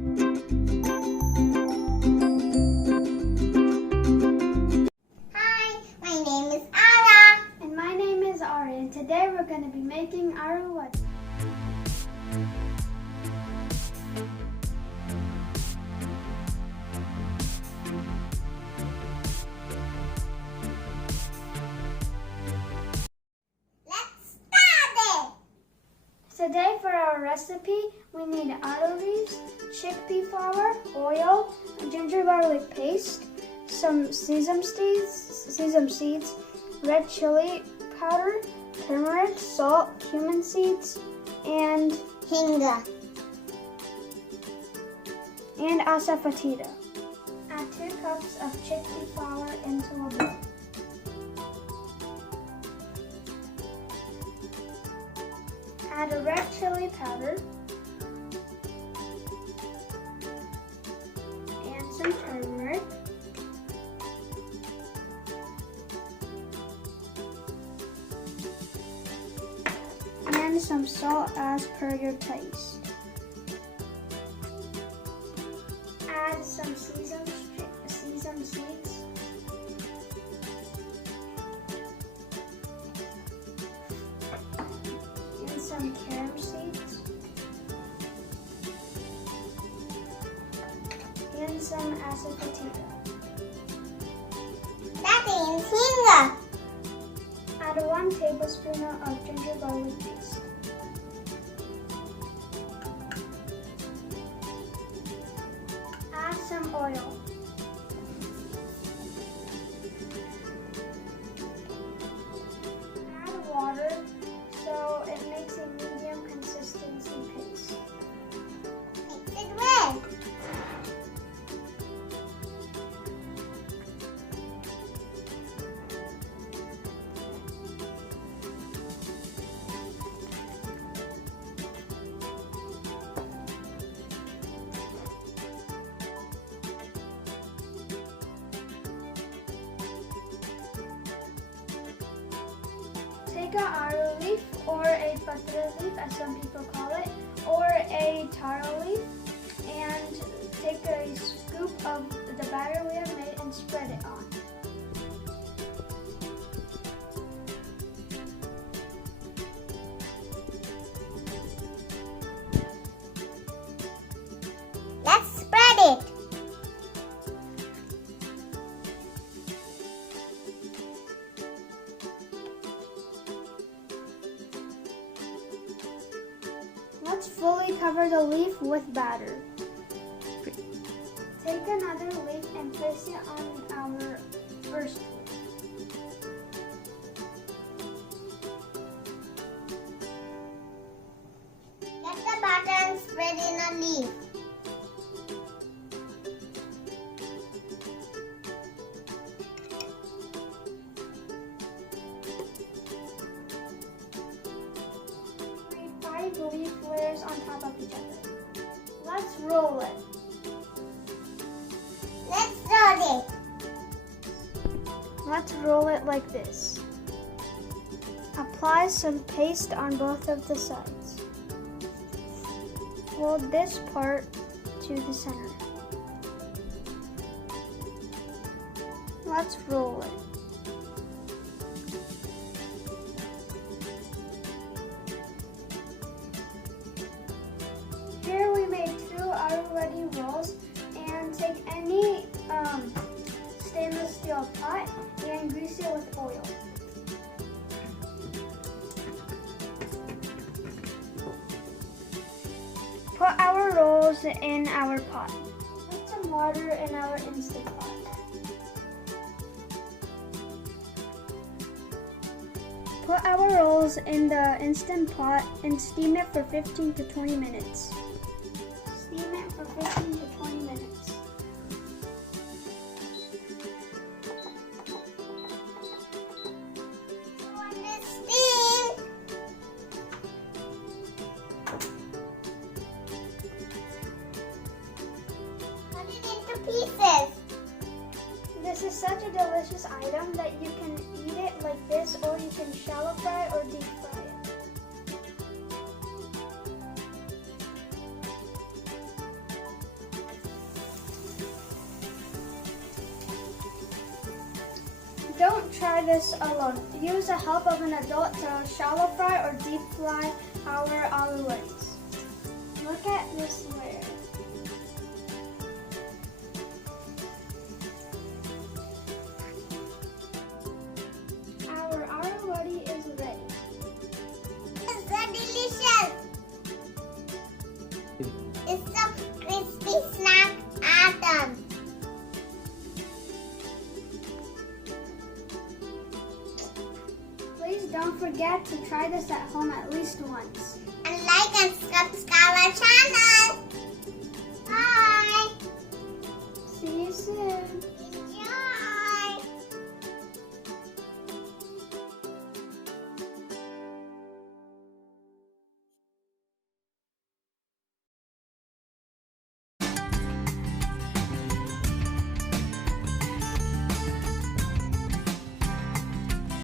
Hi, my name is Ara. And my name is Ari, and today we're going to be making Alu Vadi. Let's start it. Today for our recipe, we need alu leaves, chickpea flour, oil, ginger garlic paste, some sesame seeds, red chili powder, turmeric, salt, cumin seeds, and Hing. Asafetida. Add 2 cups of chickpea flour into a bowl. Add a red chili powder and some turmeric. And some salt as per your taste. Add some sesame seeds. And some carom seeds. And some asafetida. That means Hing. Add 1 tablespoon of ginger garlic paste. Add some oil. Add water so it makes a medium consistency paste. Mix it well. Take an alu leaf or a Patra leaf, as some people call it, or a Taro leaf, and take a scoop of the batter we have made and spread it on. Let's spread it. Let's fully cover the leaf with batter. Take another leaf and place it on our first leaf. Get the batter and spread in a leaf. Create 5 leaf layers on top of each other. Let's roll it. Let's roll it. Let's roll it like this. Apply some paste on both of the sides. Fold this part to the center. Let's roll it. Here we made 2 Alu Vadi rolls, and take any stainless steel pot and grease it with oil. Put our rolls in our pot. Put some water in our Instant Pot. Put our rolls in the Instant Pot and steam it for 15 to 20 minutes. Steam it for 15 to 20 minutes. On the steam. Cut it into pieces. This is such a delicious item that you can eat it like this, or you can shallow fry or deep fry it. Don't try this alone. Use the help of an adult to shallow fry or deep fry our aloo wadis. Look at this layer. Our aloo wadi is ready. It's so delicious. It's a crispy snack item. Please don't forget to try this at home at least once. And like and subscribe our channel.